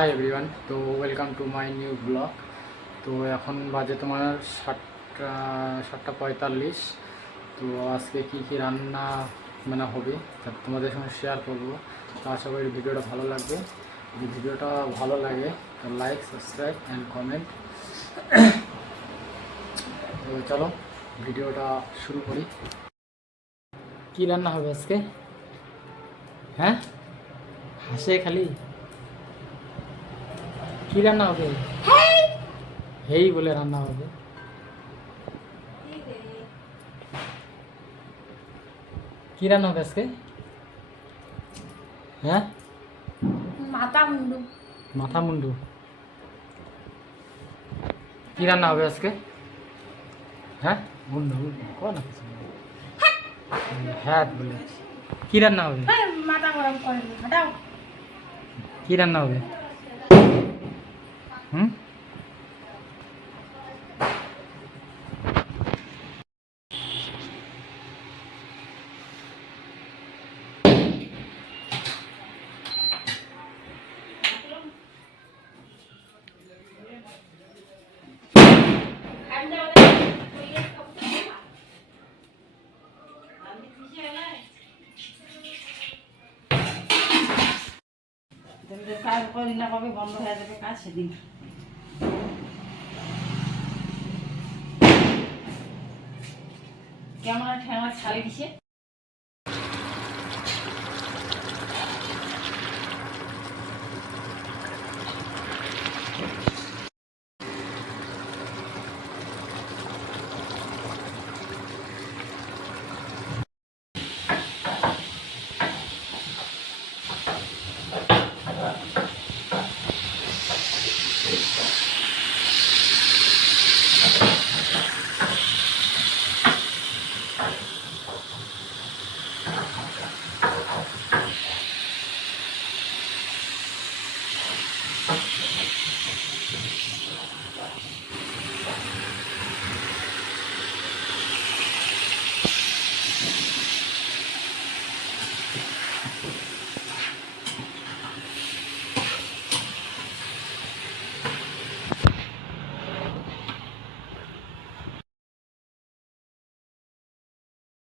High everyone তো welcome to my new blog তো এখন বাজে তোমার সাতটা সাতটা পঁয়তাল্লিশ। তো আজকে কি কি রান্না মানে হবে তা তোমাদের সঙ্গে শেয়ার করব। তো আশা করি ভিডিওটা ভালো লাগবে। যদি ভিডিওটা ভালো লাগে, তো লাইক সাবস্ক্রাইব অ্যান্ড কমেন্ট তো চলো, ভিডিওটা শুরু করি। কি রান্না হবে আজকে? হ্যাঁ? হাসে খালি? কি রান্না হবে? হেই! বলে রান্না হবে। কি রান্না হবে আজকে? হ্যাঁ? মাথা মুন্ডু। মাথা মুন্ডু। কি রান্না হবে আজকে? হ্যাঁ? মুন্ডু মুন্ডু। না কিছু হ্যাঁ! বলে। কি রান্না হবে? মাথা গরম করে কি রান্না হবে? তুমি কাজ করি না কবে বন্ধ হয়ে যাবে কাজ সেদিন। কেমন ঠেঙা ছাড়ে দিছে Thank you.